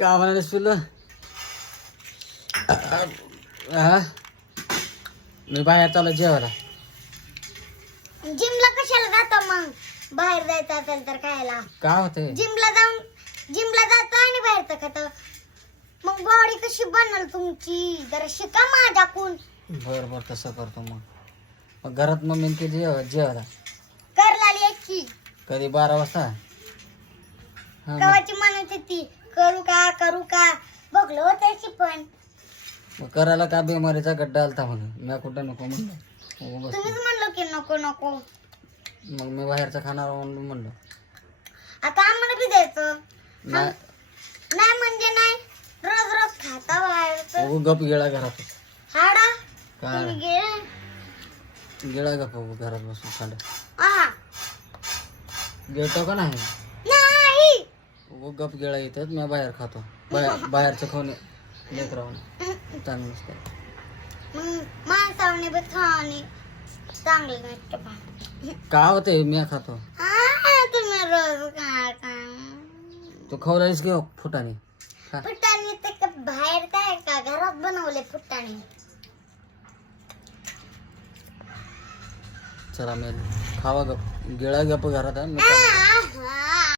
का म्हणालीस हा? मी बाहेर चालू जेवायला. जिमला कशाला जातो मग? बाहेर जायचं असेल तर खायला. का होते जिमला जाऊन जिमला जातो आणि बाहेरचं खातो. मग बॉडी कशी बनल तुमची? जरा शिका माझ्याकून बर बर तसं करतो मग. मग घरात मम्मी किती जेव जेवायला. कर लाली की. कधी बारा वाजता? हा मग- कवाची म्हणत होती करू का करू का? बघलो होत्याची पण. मग करायला का बिमारीचा गड्डा आलता म्हणून? मी कुठं नको म्हणलं. मग बसलो. तुम्हीच म्हणलो की नको नको. मग मी बाहेरचं खाणार म्हणून म्हणलं. आता आम्हाला बी द्यायचं. नाही. नाही म्हणजे नाही. रोज रोज खाता बाहेरचं. उगं गप गेला घरात. हाडा? काय? गे गप उगं घरात बसून खांड आहा. का नाही? उगं गप गेला येतात मी बाहेर खातो बाहेर बाहेरचं खाऊन लेकरावून चांगलं नसतं मग माणसावने बी खाणे चांगलं नसतं का होते मी खातो आ, तुम्ही रोज खाता तू खवराईस घेऊ फुटाने। खा. फुटाणे ते का बाहेर काय का घरात बनवले फुटाणे चला मी। खावा गप गिळा गप घरात आहे मी खातो.